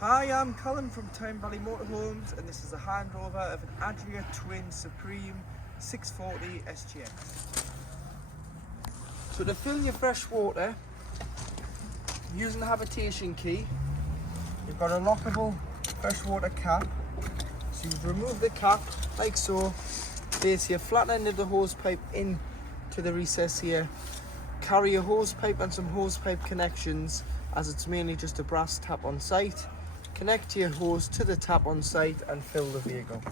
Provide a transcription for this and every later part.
Hi, I'm Colin from Tyne Valley Motorhomes, and this is a handover of an Adria Twin Supreme 640 SGX. So to fill your fresh water, using the habitation key, you've got a lockable freshwater cap. So you remove the cap like so, place your flat end of the hose pipe in to the recess here, carry a hose pipe and some hose pipe connections, as it's mainly just a brass tap on site. Connect your hose to the tap on site and fill the vehicle.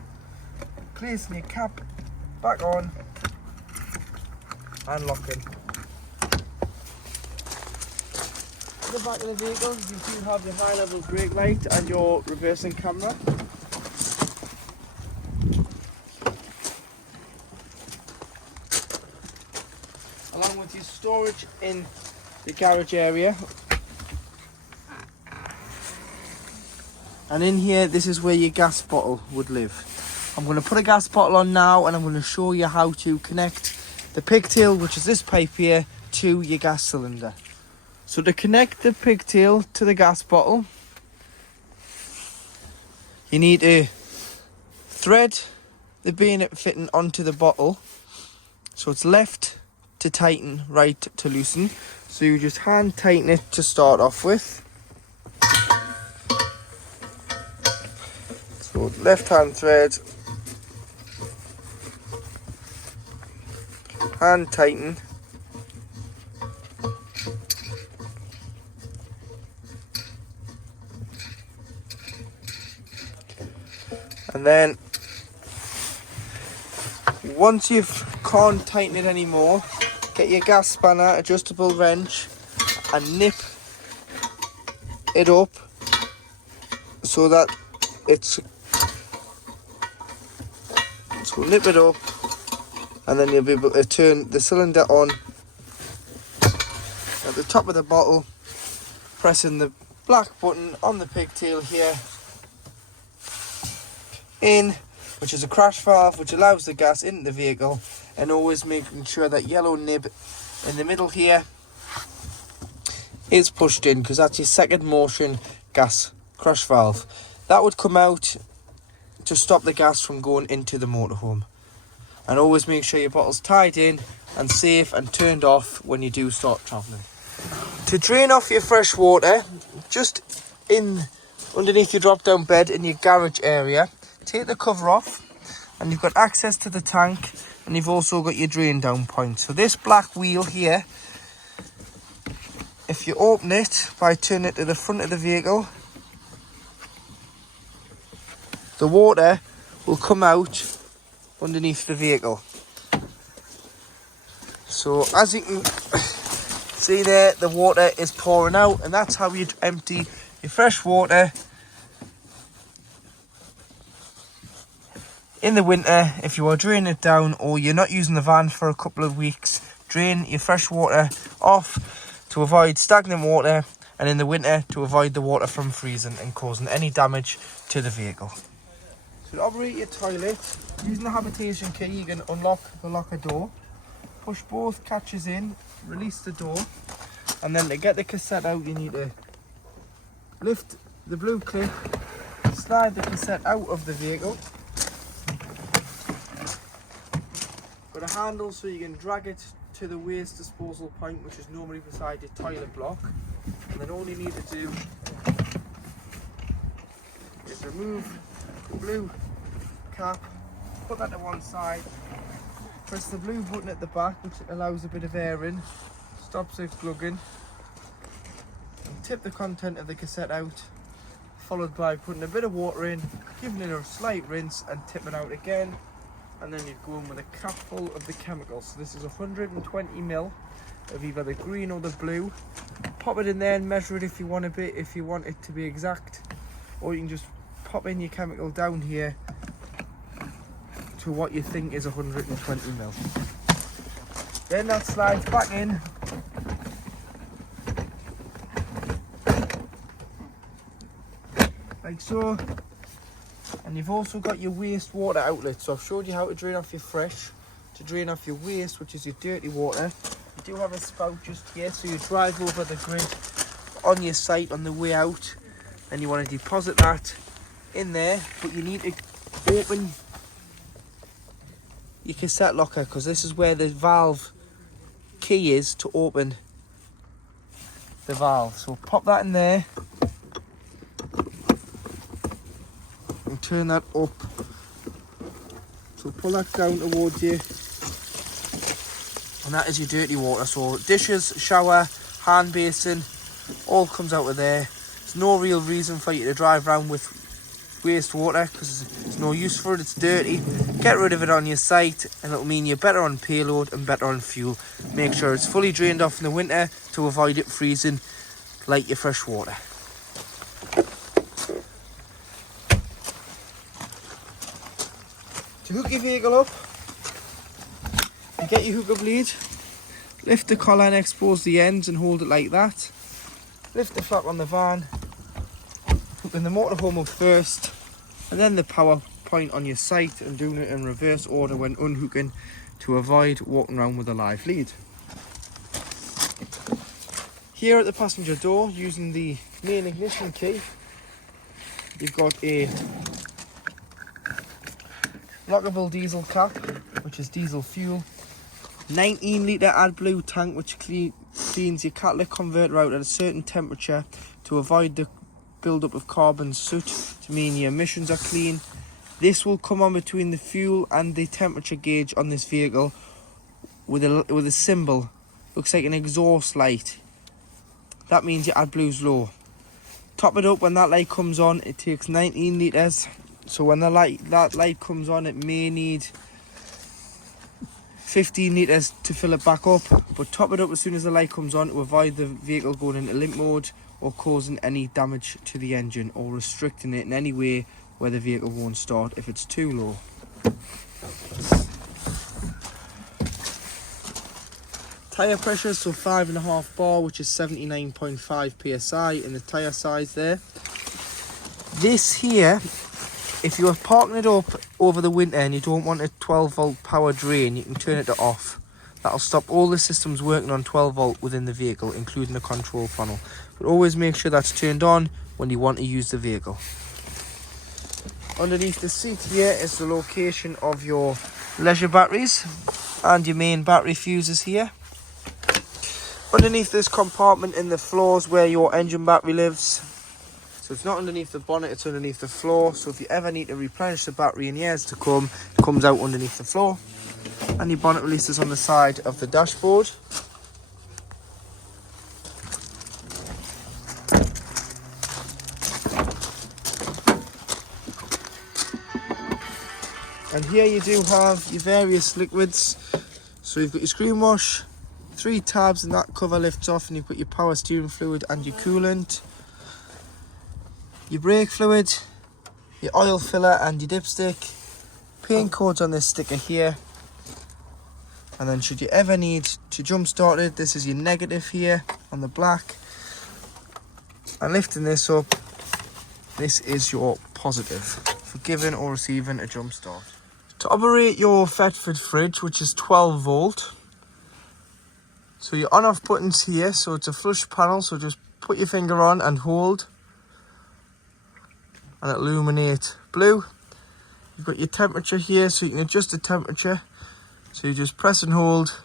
Placing your cap back on and locking. To the back of the vehicle, you do have your high level brake light and your reversing camera. Along with your storage in the garage area. And in here, this is where your gas bottle would live. I'm going to put a gas bottle on now and I'm going to show you how to connect the pigtail, which is this pipe here, to your gas cylinder. So to connect the pigtail to the gas bottle, you need to thread the bayonet fitting onto the bottle. So it's left to tighten, right to loosen. So you just hand tighten it to start off with. So left hand thread, hand tighten, and then once you can't tighten it anymore, get your gas spanner, adjustable wrench, and nip it up so that it's So nip it up, and then you'll be able to turn the cylinder on at the top of the bottle, pressing the black button on the pigtail here in, which is a crash valve which allows the gas into the vehicle, and always making sure that yellow nib in the middle here is pushed in, because that's your second motion gas crash valve. That would come out to stop the gas from going into the motorhome. And always make sure your bottle's tied in and safe and turned off when you do start travelling. To drain off your fresh water, just in underneath your drop down bed in your garage area, take the cover off and you've got access to the tank, and you've also got your drain down point. So this black wheel here, if you open it by turning it to the front of the vehicle, the water will come out underneath the vehicle. So as you can see there, the water is pouring out, and that's how you empty your fresh water in the winter. If you are draining it down, or you're not using the van for a couple of weeks, drain your fresh water off to avoid stagnant water, and in the winter to avoid the water from freezing and causing any damage to the vehicle. So to operate your toilet, using the habitation key, you can unlock the locker door, push both catches in, release the door, and then to get the cassette out, you need to lift the blue clip, slide the cassette out of the vehicle. Got a handle so you can drag it to the waste disposal point, which is normally beside your toilet block, and then all you need to do is remove the blue cap, put that to one side, press the blue button at the back, which allows a bit of air in, stops it glugging, and tip the content of the cassette out, followed by putting a bit of water in, giving it a slight rinse and tipping out again, and then you go in with a cap full of the chemicals. So this is 120ml of either the green or the blue. Pop it in there and measure it if you want it to be exact, or you can just pop in your chemical down here to what you think is 120ml. Then that slides back in, like so, and you've also got your wastewater outlet. So I've showed you how to drain off your fresh. To drain off your waste, which is your dirty water, you do have a spout just here, so you drive over the grid on your site on the way out, Then you want to deposit that in there, but you need to open your cassette locker, because this is where the valve key is to open the valve. So pop that in there and turn that up. So pull that down towards you, and that is your dirty water. So dishes, shower, hand basin, all comes out of there. There's no real reason for you to drive around with wastewater, because there's no use for it. It's dirty. Get rid of it on your site, and it'll mean you're better on payload and better on fuel. Make sure it's fully drained off in the winter to avoid it freezing like your fresh water. To hook your vehicle up, you get your hooker bleed, lift the collar and expose the ends and hold it like that. Lift the flap on the van, hooking the motorhome up first, and then the power point on your site, and doing it in reverse order when unhooking to avoid walking around with a live lead. Here at the passenger door, using the main ignition key, you've got a lockable diesel cap, which is diesel fuel, 19 litre AdBlue tank, which cleans your catalytic converter out at a certain temperature to avoid the build-up of carbon soot, to mean your emissions are clean. This will come on between the fuel and the temperature gauge on this vehicle with a symbol. Looks like an exhaust light. That means your AdBlue's low. Top it up when that light comes on. It takes 19 litres. So when that light comes on, it may need 15 litres to fill it back up. But top it up as soon as the light comes on to avoid the vehicle going into limp mode or causing any damage to the engine or restricting it in any way where the vehicle won't start if it's too low. Tyre pressure, so 5.5 bar, which is 79.5 psi in the tyre size there. This here, if you are parking it up over the winter and you don't want a 12 volt power drain, you can turn it to off. That'll stop all the systems working on 12 volt within the vehicle, including the control panel. But always make sure that's turned on when you want to use the vehicle. Underneath the seat here is the location of your leisure batteries and your main battery fuses here. Underneath this compartment in the floor is where your engine battery lives. So it's not underneath the bonnet, it's underneath the floor. So if you ever need to replenish the battery in years to come, it comes out underneath the floor. And your bonnet releases on the side of the dashboard. And here you do have your various liquids. So you've got your screen wash, 3 tabs, and that cover lifts off, and you've got your power steering fluid and your coolant, your brake fluid, your oil filler and your dipstick, paint codes on this sticker here. And then should you ever need to jump start it, this is your negative here on the black. And lifting this up, this is your positive for giving or receiving a jump start. To operate your Thetford fridge, which is 12 volt, so your on off buttons here, so it's a flush panel, so just put your finger on and hold and it'll illuminate blue. You've got your temperature here, so you can adjust the temperature, so you just press and hold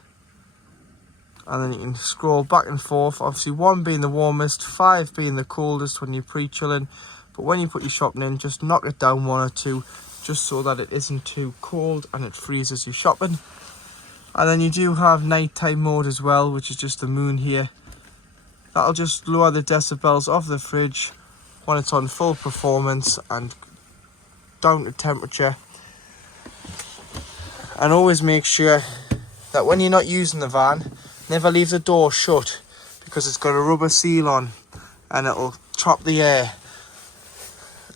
and then you can scroll back and forth, obviously 1 being the warmest, 5 being the coldest when you're pre-chilling, but when you put your shopping in, just knock it down 1 or 2 just so that it isn't too cold and it freezes you shopping. And then you do have nighttime mode as well, which is just the moon here. That'll just lower the decibels of the fridge when it's on full performance and down to temperature. And always make sure that when you're not using the van, never leave the door shut, because it's got a rubber seal on and it'll trap the air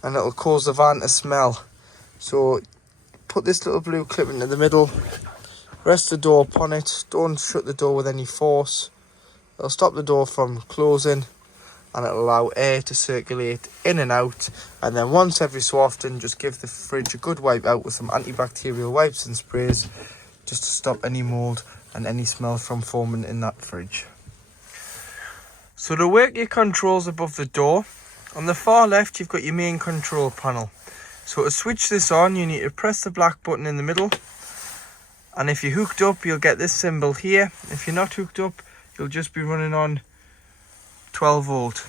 and it'll cause the van to smell. So put this little blue clip into the middle, rest the door upon it, don't shut the door with any force. It'll stop the door from closing and it'll allow air to circulate in and out. And then once every so often, just give the fridge a good wipe out with some antibacterial wipes and sprays, just to stop any mould and any smell from forming in that fridge. So to work your controls above the door, On the far left, you've got your main control panel. So to switch this on, you need to press the black button in the middle. And if you're hooked up, you'll get this symbol here. If you're not hooked up, you'll just be running on 12 volt.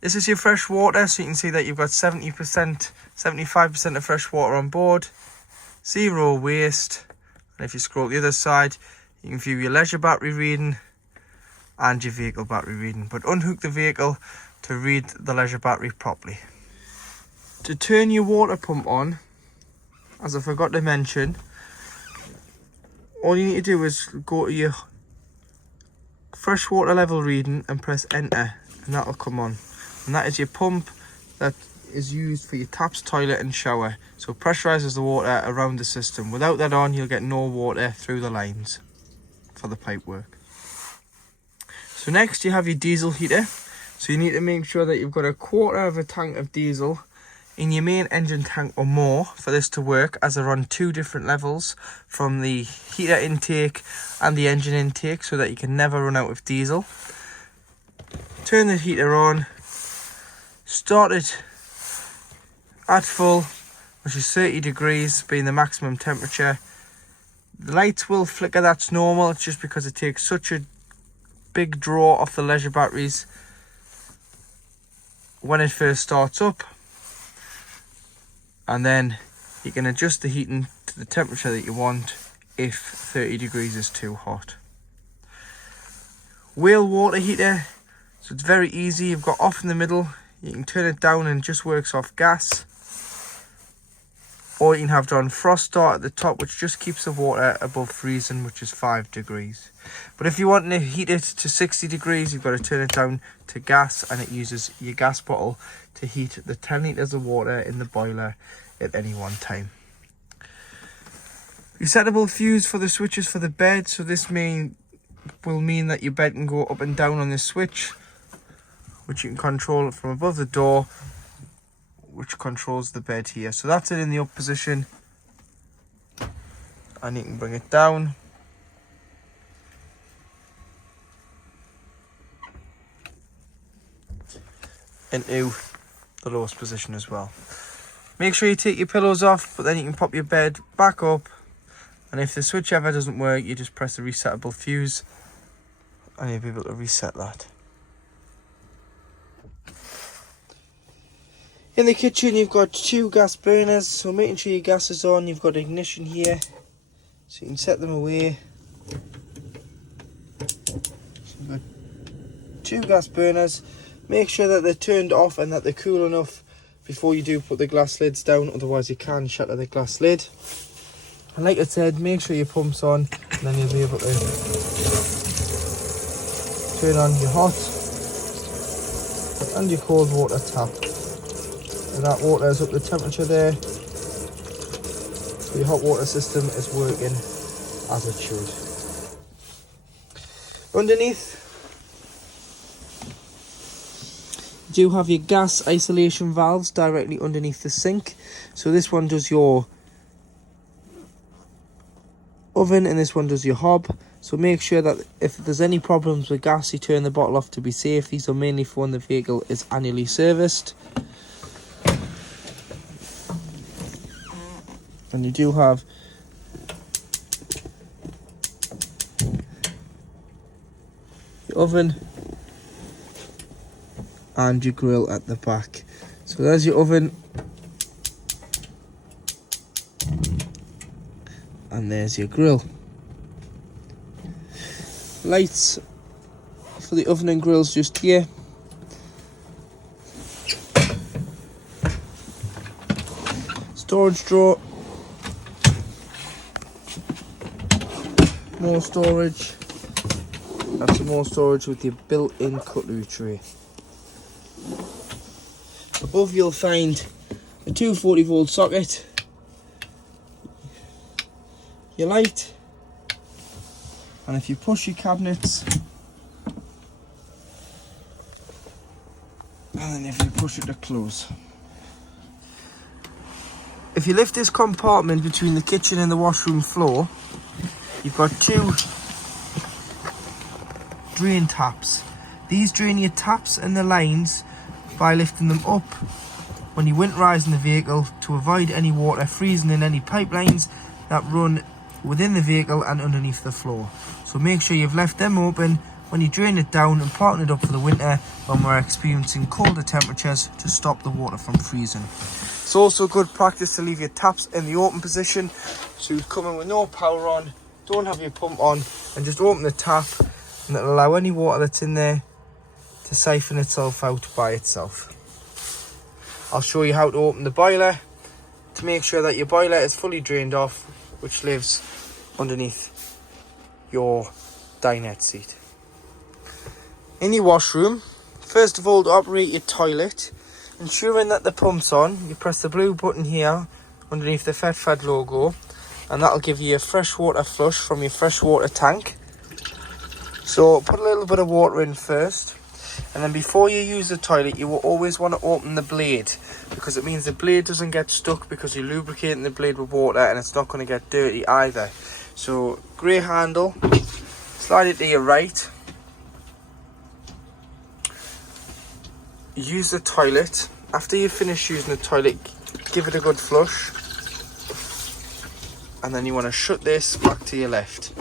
This is your fresh water, so you can see that you've got 70%, 75% of fresh water on board, 0 waste. And if you scroll to the other side, you can view your leisure battery reading and your vehicle battery reading. But unhook the vehicle to read the leisure battery properly. To turn your water pump on, as I forgot to mention, all you need to do is go to your freshwater level reading and press enter, and that'll come on. And that is your pump that is used for your taps, toilet and shower. So it pressurizes the water around the system. Without that on, you'll get no water through the lines for the pipe work. So next you have your diesel heater. So you need to make sure that you've got 1/4 of a tank of diesel in your main engine tank or more for this to work, as they're on 2 different levels from the heater intake and the engine intake, so that you can never run out of diesel. Turn the heater on, start it at full, which is 30 degrees being the maximum temperature. The lights will flicker, that's normal. It's just because it takes such a big draw off the leisure batteries when it first starts up. And then you can adjust the heating to the temperature that you want if 30 degrees is too hot. Wheel water heater, so it's very easy. You've got off in the middle, you can turn it down and it just works off gas. Or you can have it on frost start at the top, which just keeps the water above freezing, which is 5 degrees. But if you want to heat it to 60 degrees, you've got to turn it down to gas, and it uses your gas bottle to heat the 10 litres of water in the boiler at any one time. Resettable fuse for the switches for the bed. So this will mean that your bed can go up and down on this switch, which you can control from above the door, which controls the bed here. So that's it in the up position, and you can bring it down into the lowest position as well. Make sure you take your pillows off, but then you can pop your bed back up, and if the switch ever doesn't work, you just press the resettable fuse and you'll be able to reset that. In the kitchen, you've got 2 gas burners, so making sure your gas is on. You've got ignition here, so you can set them away. So you've got 2 gas burners. Make sure that they're turned off and that they're cool enough before you do put the glass lids down, otherwise you can shatter the glass lid. And like I said, make sure your pump's on, and then you'll be able to turn on your hot and your cold water tap. And that water is up to temperature there. So your hot water system is working as it should. Underneath, you do have your gas isolation valves directly underneath the sink. So this one does your oven and this one does your hob. So make sure that if there's any problems with gas, you turn the bottle off to be safe. These are mainly for when the vehicle is annually serviced. And you do have your oven and your grill at the back. So there's your oven, and there's your grill. Lights for the oven and grills just here. Storage drawer, more storage, and some more storage with your built-in cutlery tray. Above you'll find a 240 volt socket, your light, and if you push your cabinets, and then if you push it to close. If you lift this compartment between the kitchen and the washroom floor, you've got 2 drain taps. These drain your taps and the lines by lifting them up when you winterize in the vehicle to avoid any water freezing in any pipelines that run within the vehicle and underneath the floor. So make sure you've left them open when you drain it down and parting it up for the winter when we're experiencing colder temperatures to stop the water from freezing. It's also good practice to leave your taps in the open position, so you come in with no power on, don't have your pump on, and just open the tap, and it'll allow any water that's in there to siphon itself out by itself. I'll show you how to open the boiler to make sure that your boiler is fully drained off, which lives underneath your dinette seat. In your washroom, first of all, to operate your toilet, ensuring that the pump's on, you press the blue button here underneath the FedFed logo, and that'll give you a freshwater flush from your freshwater tank. So put a little bit of water in first, and then before you use the toilet, you will always want to open the blade, because it means the blade doesn't get stuck, because you're lubricating the blade with water and it's not going to get dirty either. So grey handle, slide it to your right, use the toilet. After you finish using the toilet, give it a good flush, and then you want to shut this back to your left.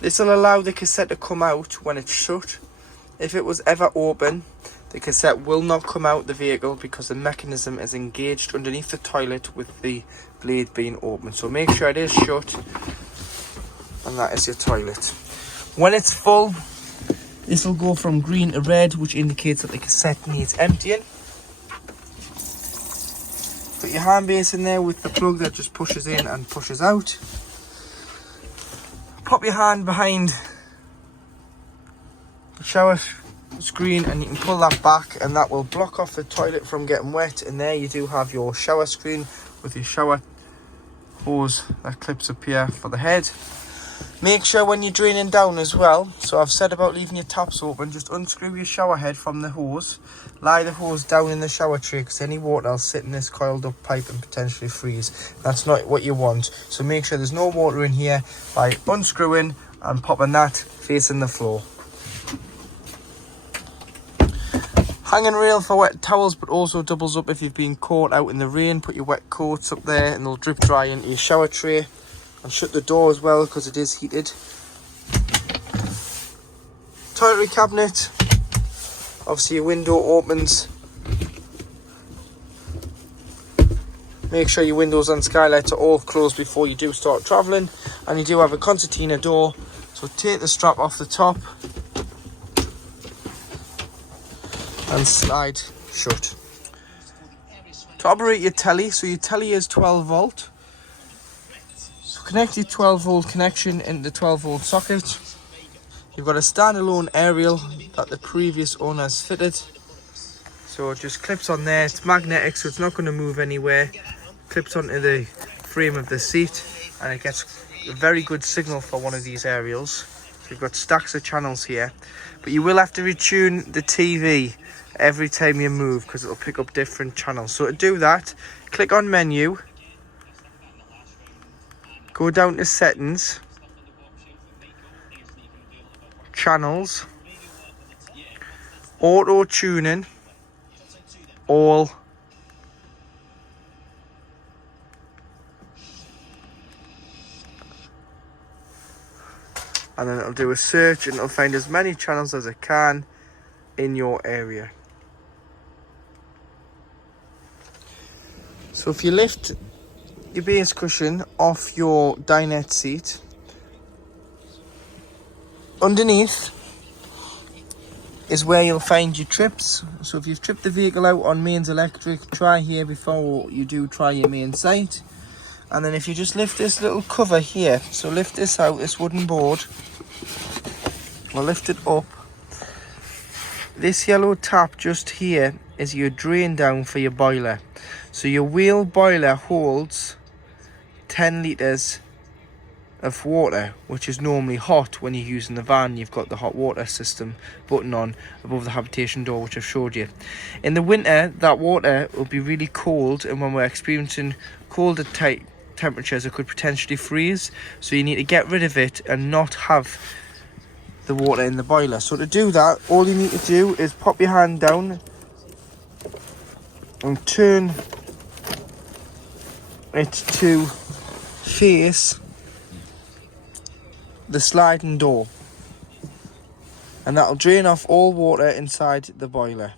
This will allow the cassette to come out when it's shut. If it was ever open, the cassette will not come out the vehicle because the mechanism is engaged underneath the toilet with the blade being open. So make sure it is shut, and that is your toilet. When it's full, this will go from green to red, which indicates that the cassette needs emptying. Put your hand base in there with the plug that just pushes in and pushes out. Pop your hand behind the shower screen and you can pull that back, and that will block off the toilet from getting wet. And there you do have your shower screen with your shower hose that clips up here for the head. Make sure when you're draining down as well, so I've said about leaving your taps open, just unscrew your shower head from the hose, lie the hose down in the shower tray, because any water will sit in this coiled up pipe and potentially freeze. That's not what you want, so make sure there's no water in here by unscrewing and popping that facing the floor. Hanging rail for wet towels, but also doubles up if you've been caught out in the rain. Put your wet coats up there and they'll drip dry into your shower tray. And shut the door as well because it is heated. Toiletry cabinet. Obviously your window opens. Make sure your windows and skylights are all closed before you do start travelling. And you do have a concertina door. So take the strap off the top and slide shut. To operate your telly, so your telly is 12 volt. Connect your 12 volt connection into the 12 volt socket. You've got a standalone aerial that the previous owner has fitted. So it just clips on there. It's magnetic, so it's not going to move anywhere. Clips onto the frame of the seat, and it gets a very good signal for one of these aerials. So you've got stacks of channels here. But you will have to retune the TV every time you move because it'll pick up different channels. So to do that, click on menu. Go down to settings, channels, auto tuning, all, and then it'll do a search and it'll find as many channels as it can in your area. So if you lift your base cushion off your dinette seat, underneath is where you'll find your trips. So if you've tripped the vehicle out on mains electric, try here before you do try your main site. And then if you just lift this little cover here, so lift this out, this wooden board, or lift it up, this yellow tap just here is your drain down for your boiler. So your wheel boiler holds 10 litres of water, which is normally hot when you're using the van. You've got the hot water system button on above the habitation door, which I've showed you. In the winter, that water will be really cold, and when we're experiencing colder temperatures, it could potentially freeze. So you need to get rid of it and not have the water in the boiler. So to do that, all you need to do is pop your hand down and turn it to face the sliding door, and that'll drain off all water inside the boiler.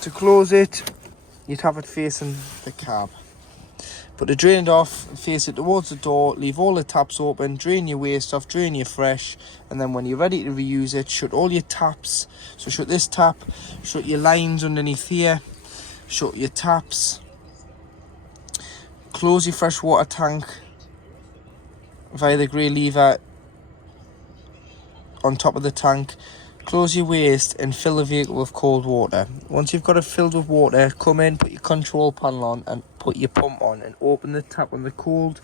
To close it, you'd have it facing the cab, but to drain it off, face it towards the door, leave all the taps open, drain your waste off, drain your fresh, and then when you're ready to reuse it, shut all your taps. So shut this tap, shut your lines underneath here, shut your taps, close your freshwater tank via the grey lever on top of the tank, close your waste and fill the vehicle with cold water. Once you've got it filled with water, come in, put your control panel on and put your pump on and open the tap on the cold.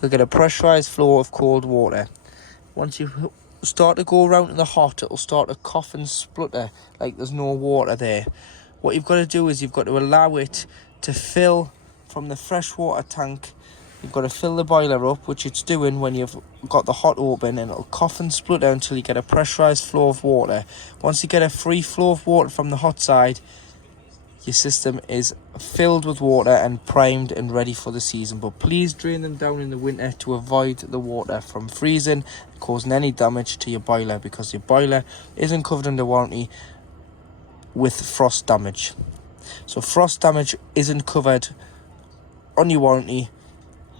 You'll get a pressurised flow of cold water. Once you start to go around to the hot, it'll start to cough and splutter like there's no water there. What you've got to do is you've got to allow it to fill from the freshwater tank. You've got to fill the boiler up, which it's doing when you've got the hot open, and it'll cough and splutter until you get a pressurised flow of water. Once you get a free flow of water from the hot side, your system is filled with water and primed and ready for the season. But please drain them down in the winter to avoid the water from freezing and causing any damage to your boiler, because your boiler isn't covered under warranty with frost damage. So frost damage isn't covered on your warranty,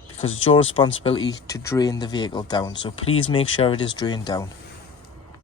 because it's your responsibility to drain the vehicle down. So please make sure it is drained down.